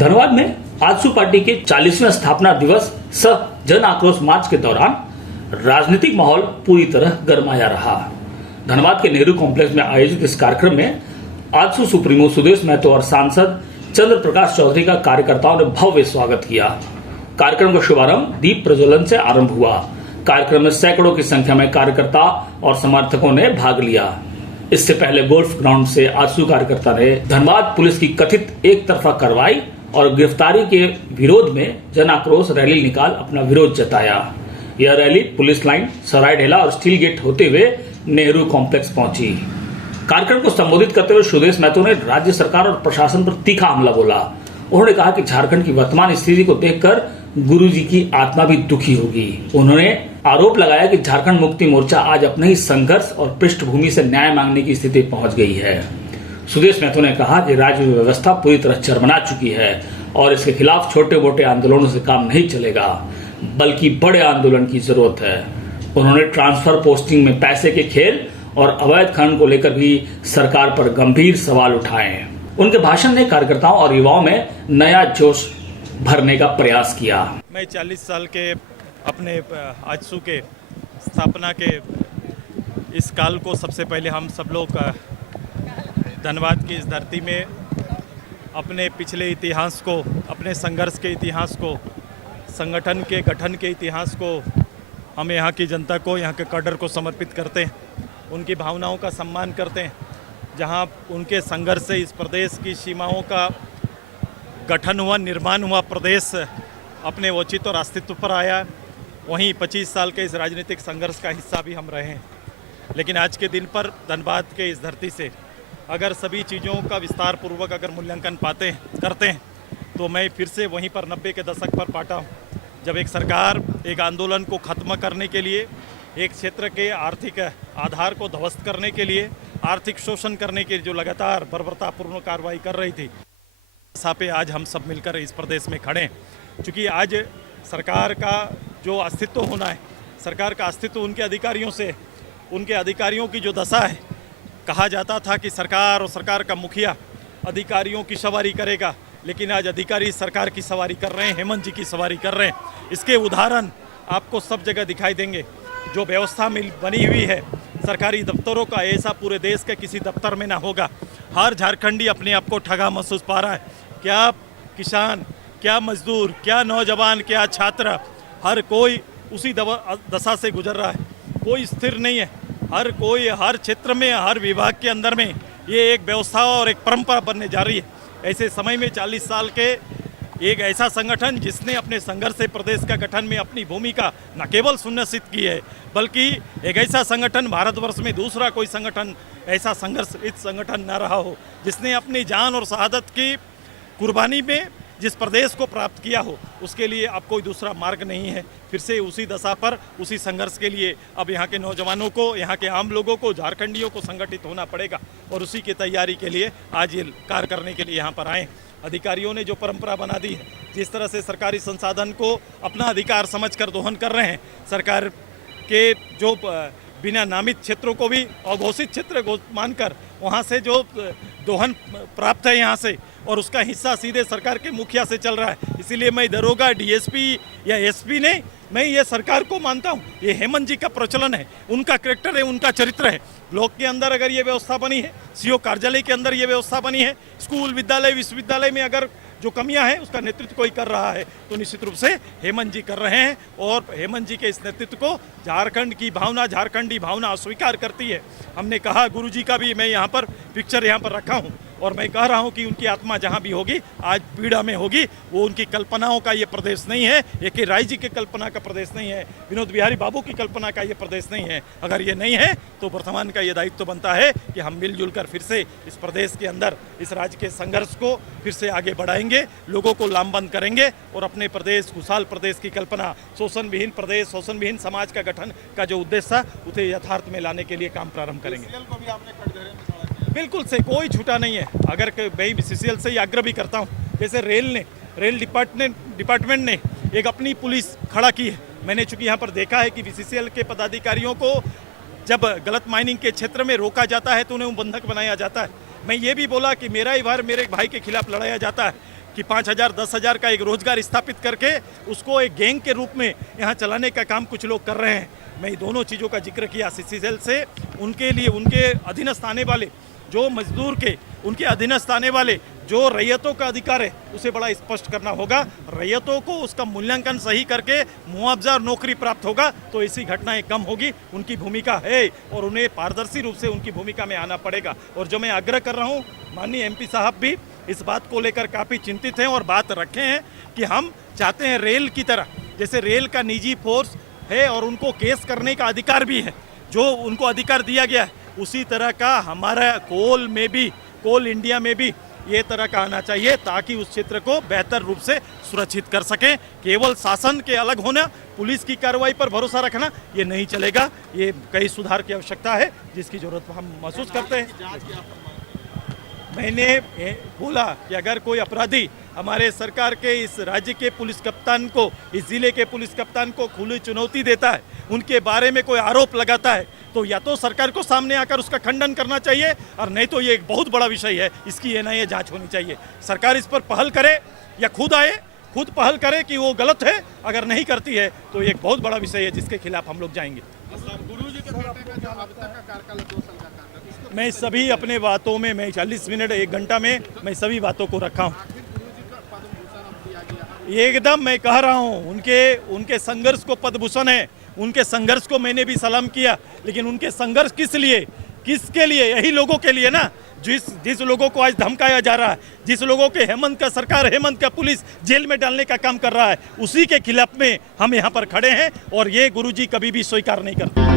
धनबाद में आजसू पार्टी के 40वें स्थापना दिवस सह जन आक्रोश मार्च के दौरान राजनीतिक माहौल पूरी तरह गरमाया रहा। धनबाद के नेहरू कॉम्प्लेक्स में आयोजित इस कार्यक्रम में आजसू सुप्रीमो सुदेश महतो और सांसद चंद्र प्रकाश चौधरी का कार्यकर्ताओं ने भव्य स्वागत किया। कार्यक्रम का शुभारंभ दीप प्रज्वलन से आरंभ हुआ। कार्यक्रम में सैकड़ों की संख्या में कार्यकर्ता और समर्थकों ने भाग लिया। इससे पहले गोल्फ ग्राउंड से आजसू कार्यकर्ता ने धनबाद पुलिस की कथित एक तरफा कार्रवाई और गिरफ्तारी के विरोध में जन आक्रोश रैली निकाल अपना विरोध जताया। यह रैली पुलिस लाइन, सराय ढेला और स्टील गेट होते हुए नेहरू कॉम्प्लेक्स पहुंची। कार्यक्रम को संबोधित करते हुए सुदेश महतो ने राज्य सरकार और प्रशासन पर तीखा हमला बोला। उन्होंने कहा कि झारखंड की वर्तमान स्थिति को देखकर गुरुजी की आत्मा भी दुखी होगी। उन्होंने आरोप लगाया कि झारखंड मुक्ति मोर्चा आज अपने ही संघर्ष और पृष्ठभूमि से न्याय मांगने की स्थिति पहुंच गई है। सुदेश महतो ने कहा कि राज्य व्यवस्था पूरी तरह चरमरा चुकी है और इसके खिलाफ छोटे मोटे आंदोलनों से काम नहीं चलेगा, बल्कि बड़े आंदोलन की जरूरत है। उन्होंने ट्रांसफर पोस्टिंग में पैसे के खेल और अवैध खनन को लेकर भी सरकार पर गंभीर सवाल उठाए। उनके भाषण ने कार्यकर्ताओं और युवाओं में नया जोश भरने का प्रयास किया। मैं 40 साल के अपने आजसू के स्थापना के इस काल को सबसे पहले हम सब लोग धनबाद की इस धरती में अपने पिछले इतिहास को, अपने संघर्ष के इतिहास को, संगठन के गठन के इतिहास को हम यहाँ की जनता को, यहाँ के कैडर को समर्पित करते हैं। उनकी भावनाओं का सम्मान करते हैं। जहाँ उनके संघर्ष से इस प्रदेश की सीमाओं का गठन हुआ, निर्माण हुआ, प्रदेश अपने औचित्य और अस्तित्व पर आया, वहीं 25 साल के इस राजनीतिक संघर्ष का हिस्सा भी हम रहे हैं। लेकिन आज के दिन पर धनबाद के इस धरती से अगर सभी चीज़ों का विस्तार पूर्वक अगर मूल्यांकन करते हैं तो मैं फिर से वहीं पर 90 के दशक पर पाता हूँ, जब एक सरकार एक आंदोलन को ख़त्म करने के लिए, एक क्षेत्र के आर्थिक आधार को ध्वस्त करने के लिए, आर्थिक शोषण करने के लिए जो लगातार बर्बरतापूर्ण कार्रवाई कर रही थी, सापे आज हम सब मिलकर इस प्रदेश में खड़े हैं। चूँकि आज सरकार का जो अस्तित्व होना है, सरकार का अस्तित्व उनके अधिकारियों से, उनके अधिकारियों की जो दशा है, कहा जाता था कि सरकार और सरकार का मुखिया अधिकारियों की सवारी करेगा, लेकिन आज अधिकारी सरकार की सवारी कर रहे हैं, हेमंत जी की सवारी कर रहे हैं। इसके उदाहरण आपको सब जगह दिखाई देंगे। जो व्यवस्था बनी हुई है सरकारी दफ्तरों का, ऐसा पूरे देश के किसी दफ्तर में ना होगा। हर झारखंडी अपने आप को ठगा महसूस पा रहा है। क्या किसान, क्या मजदूर, क्या नौजवान, क्या छात्र, हर कोई उसी दशा से गुजर रहा है। कोई स्थिर नहीं है। हर कोई, हर क्षेत्र में, हर विभाग के अंदर में ये एक व्यवस्था और एक परंपरा बनने जा रही है। ऐसे समय में 40 साल के एक ऐसा संगठन जिसने अपने संघर्ष से प्रदेश का गठन में अपनी भूमिका न केवल सुनिश्चित की है, बल्कि एक ऐसा संगठन भारतवर्ष में दूसरा कोई संगठन ऐसा संघर्षित संगठन न रहा हो, जिसने अपनी जान और शहादत की कुर्बानी में जिस प्रदेश को प्राप्त किया हो, उसके लिए अब कोई दूसरा मार्ग नहीं है। फिर से उसी दशा पर, उसी संघर्ष के लिए अब यहाँ के नौजवानों को, यहाँ के आम लोगों को, झारखंडियों को संगठित होना पड़ेगा और उसी की तैयारी के लिए आज ये कार्य करने के लिए यहाँ पर आए। अधिकारियों ने जो परंपरा बना दी है, जिस तरह से सरकारी संसाधन को अपना अधिकार समझकर दोहन कर रहे हैं, सरकार के जो बिना नामित क्षेत्रों को भी अघोषित क्षेत्र मानकर वहाँ से जो दोहन प्राप्त है यहाँ से, और उसका हिस्सा सीधे सरकार के मुखिया से चल रहा है। इसीलिए मैं दरोगा, डीएसपी या एसपी नहीं, मैं ये सरकार को मानता हूँ। ये हेमंत जी का प्रचलन है, उनका कैरेक्टर है, उनका चरित्र है। ब्लॉक के अंदर अगर ये व्यवस्था बनी है, सीओ कार्यालय के अंदर ये व्यवस्था बनी है, स्कूल, विद्यालय, विश्वविद्यालय में अगर जो कमियां हैं उसका नेतृत्व कोई कर रहा है, तो निश्चित रूप से हेमंत जी कर रहे हैं। और हेमंत जी के इस नेतृत्व को झारखंड की भावना, झारखंडी भावना अस्वीकार करती है। हमने कहा, गुरुजी का भी मैं यहाँ पर पिक्चर यहाँ पर रखा हूँ, और मैं कह रहा हूँ कि उनकी आत्मा जहाँ भी होगी आज पीड़ा में होगी। वो उनकी कल्पनाओं का ये प्रदेश नहीं है, ए के राय जी की कल्पना का प्रदेश नहीं है, विनोद बिहारी बाबू की कल्पना का ये प्रदेश नहीं है। अगर ये नहीं है तो वर्तमान का ये दायित्व बनता है कि हम मिलजुल कर फिर से इस प्रदेश के अंदर इस राज्य के संघर्ष को फिर से आगे बढ़ाएंगे, लोगों को लामबंद करेंगे और अपने प्रदेश, खुशहाल प्रदेश की कल्पना, शोषण विहीन प्रदेश, शोषण विहीन समाज का गठन का जो उद्देश्य था उसे यथार्थ में लाने के लिए काम प्रारंभ करेंगे। बिल्कुल से कोई छूटा नहीं है। अगर मैं बीसीसीएल से ही आग्रह भी करता हूँ, जैसे रेल डिपार्टमेंट ने एक अपनी पुलिस खड़ा की है। मैंने चूंकि यहाँ पर देखा है कि बीसीसीएल के पदाधिकारियों को जब गलत माइनिंग के क्षेत्र में रोका जाता है तो उन्हें बंधक बनाया जाता है। मैं ये भी बोला कि मेरा ही भार मेरे भाई के खिलाफ लड़ाया जाता है, कि 5,000 10,000 का एक रोजगार स्थापित करके उसको एक गैंग के रूप में यहाँ चलाने का काम कुछ लोग कर रहे हैं। मैं दोनों चीज़ों का जिक्र किया सीसीएल से। उनके लिए उनके अधीनस्थ आने वाले जो मजदूर के उनके अधीनस्थ आने वाले जो रैयतों का अधिकार है उसे बड़ा स्पष्ट करना होगा। रैयतों को उसका मूल्यांकन सही करके मुआवजा और नौकरी प्राप्त होगा तो ऐसी घटनाएं कम होगी। उनकी भूमिका है और उन्हें पारदर्शी रूप से उनकी भूमिका में आना पड़ेगा। और जो मैं आग्रह कर रहा हूँ, माननीय एमपी साहब भी इस बात को लेकर काफ़ी चिंतित हैं और बात रखे हैं कि हम चाहते हैं रेल की तरह, जैसे रेल का निजी फोर्स है और उनको केस करने का अधिकार भी है, जो उनको अधिकार दिया गया है, उसी तरह का हमारा कोल इंडिया में भी ये तरह का आना चाहिए ताकि उस क्षेत्र को बेहतर रूप से सुरक्षित कर सकें। केवल शासन के अलग होना, पुलिस की कार्रवाई पर भरोसा रखना ये नहीं चलेगा। ये कई सुधार की आवश्यकता है जिसकी जरूरत हम महसूस करते हैं। मैंने बोला कि अगर कोई अपराधी हमारे सरकार के इस राज्य के पुलिस कप्तान को, इस जिले के पुलिस कप्तान को खुली चुनौती देता है, उनके बारे में कोई आरोप लगाता है, तो या तो सरकार को सामने आकर उसका खंडन करना चाहिए और नहीं तो ये एक बहुत बड़ा विषय है, इसकी एनआईए जांच होनी चाहिए। सरकार इस पर पहल करे या खुद पहल करे कि वो गलत है। अगर नहीं करती है तो ये एक बहुत बड़ा विषय है जिसके खिलाफ हम लोग जाएंगे। मैं सभी अपने बातों में, मैं 40 मिनट 1 घंटा में मैं सभी बातों को रखा हूँ। एकदम मैं कह रहा हूँ उनके संघर्ष को पद्मभूषण है, उनके संघर्ष को मैंने भी सलाम किया, लेकिन उनके संघर्ष किस लिए, किसके लिए? यही लोगों के लिए ना, जिस लोगों को आज धमकाया जा रहा है, जिस लोगों के हेमंत का पुलिस जेल में डालने का काम कर रहा है, उसी के खिलाफ में हम यहाँ पर खड़े हैं और ये गुरुजी कभी भी स्वीकार नहीं करते।